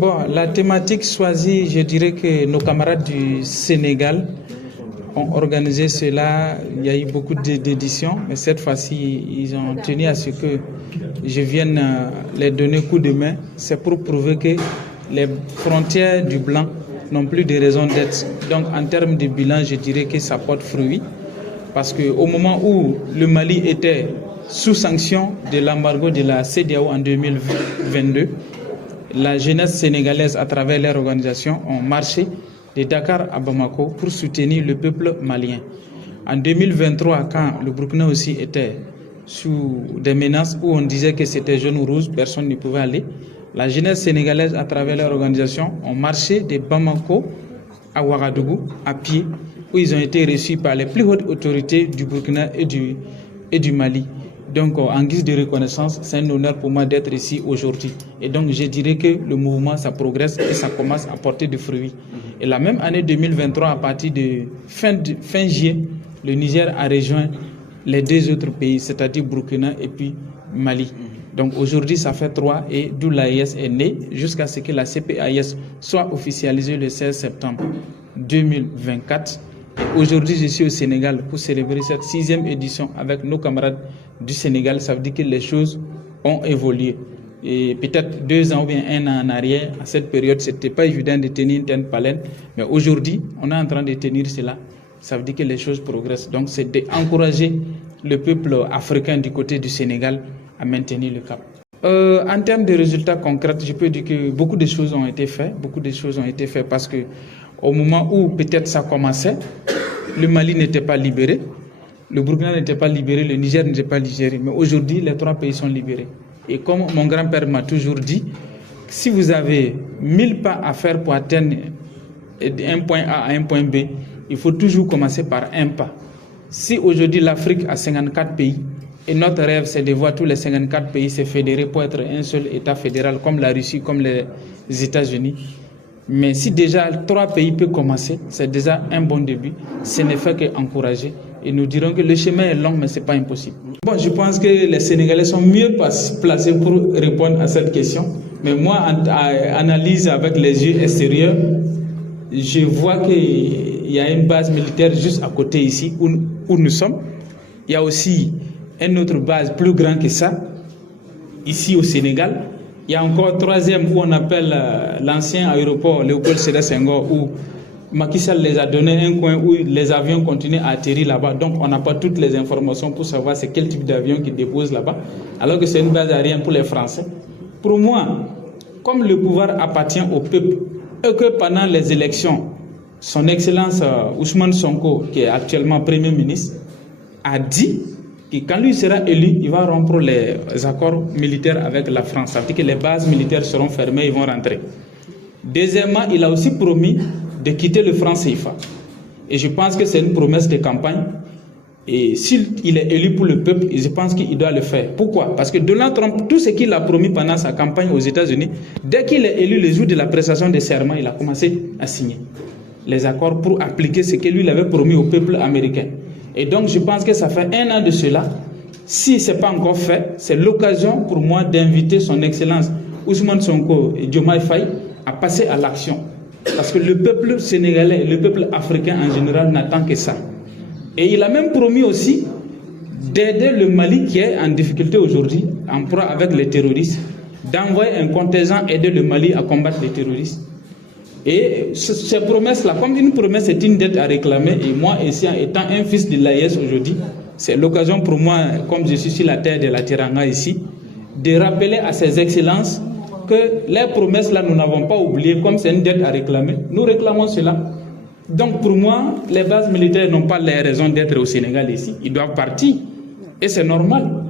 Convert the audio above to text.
Bon, la thématique choisie, je dirais que nos camarades du Sénégal ont organisé cela. Il y a eu beaucoup d'éditions, mais cette fois-ci, ils ont tenu à ce que je vienne les donner coup de main. C'est pour prouver que les frontières du blanc n'ont plus de raison d'être. Donc, en termes de bilan, je dirais que ça porte fruit. Parce qu'au moment où le Mali était sous sanction de l'embargo de la CEDEAO en 2022, la jeunesse sénégalaise, à travers leur organisation, ont marché de Dakar à Bamako pour soutenir le peuple malien. En 2023, quand le Burkina aussi était sous des menaces où on disait que c'était jaune ou rouge, personne ne pouvait aller, la jeunesse sénégalaise, à travers leur organisation, ont marché de Bamako à Ouagadougou à pied, où ils ont été reçus par les plus hautes autorités du Burkina et du Mali. Donc, en guise de reconnaissance, c'est un honneur pour moi d'être ici aujourd'hui. Et donc, je dirais que le mouvement, ça progresse et ça commence à porter des fruits. Et la même année 2023, à partir de fin juillet, le Niger a rejoint les deux autres pays, c'est-à-dire Burkina et puis Mali. Donc, aujourd'hui, ça fait 3 et d'où l'AES est né jusqu'à ce que la CPAES soit officialisée le 16 septembre 2024. Aujourd'hui, je suis au Sénégal pour célébrer cette 6e édition avec nos camarades du Sénégal. Ça veut dire que les choses ont évolué. Et peut-être 2 ans ou bien 1 an en arrière, à cette période, ce n'était pas évident de tenir une telle palette. Mais aujourd'hui, on est en train de tenir cela. Ça veut dire que les choses progressent. Donc, c'est d'encourager le peuple africain du côté du Sénégal à maintenir le cap. En termes de résultats concrets, je peux dire que beaucoup de choses ont été faites. Beaucoup de choses ont été faites parce que au moment où peut-être ça commençait, le Mali n'était pas libéré, le Burkina n'était pas libéré, le Niger n'était pas libéré. Mais aujourd'hui, les 3 pays sont libérés. Et comme mon grand-père m'a toujours dit, si vous avez 1000 pas à faire pour atteindre un point A à un point B, il faut toujours commencer par un pas. Si aujourd'hui l'Afrique a 54 pays, et notre rêve c'est de voir tous les 54 pays se fédérer pour être un seul État fédéral comme la Russie, comme les États-Unis. Mais si déjà 3 pays peuvent commencer, c'est déjà un bon début. Ce n'est fait qu'encourager. Et nous dirons que le chemin est long, mais ce n'est pas impossible. Bon, je pense que les Sénégalais sont mieux placés pour répondre à cette question. Mais moi, en analyse avec les yeux extérieurs, je vois qu'il y a une base militaire juste à côté ici, où nous sommes. Il y a aussi une autre base plus grande que ça, ici au Sénégal. Il y a encore 3e où on appelle l'ancien aéroport Léopold Sédar Senghor, où Macky Sall les a donné un coin où les avions continuent à atterrir là-bas. Donc on n'a pas toutes les informations pour savoir c'est quel type d'avion qui dépose là-bas, alors que c'est une base aérienne pour les Français. Pour moi, comme le pouvoir appartient au peuple, et que pendant les élections, son Excellence Ousmane Sonko, qui est actuellement Premier ministre, a dit que quand lui sera élu, il va rompre les accords militaires avec la France. Ça veut dire que les bases militaires seront fermées, ils vont rentrer. Deuxièmement, il a aussi promis de quitter le franc CFA. Et je pense que c'est une promesse de campagne. Et s'il est élu pour le peuple, je pense qu'il doit le faire. Pourquoi? Parce que Donald Trump, tout ce qu'il a promis pendant sa campagne aux États-Unis, dès qu'il est élu le jour de la prestation des serments, il a commencé à signer les accords pour appliquer ce que lui avait promis au peuple américain. Et donc, je pense que ça fait 1 an de cela. Si ce n'est pas encore fait, c'est l'occasion pour moi d'inviter son Excellence Ousmane Sonko et Diomaye Faye à passer à l'action. Parce que le peuple sénégalais et le peuple africain en général n'attend que ça. Et il a même promis aussi d'aider le Mali qui est en difficulté aujourd'hui, en proie avec les terroristes, d'envoyer un contingent aider le Mali à combattre les terroristes. Et ces promesses-là, comme une promesse est une dette à réclamer, et moi, ici, étant un fils de l'AES aujourd'hui, c'est l'occasion pour moi, comme je suis sur la terre de la Teranga ici, de rappeler à ses excellences que les promesses-là, nous n'avons pas oublié, comme c'est une dette à réclamer, nous réclamons cela. Donc pour moi, les bases militaires n'ont pas les raisons d'être au Sénégal ici, ils doivent partir, et c'est normal.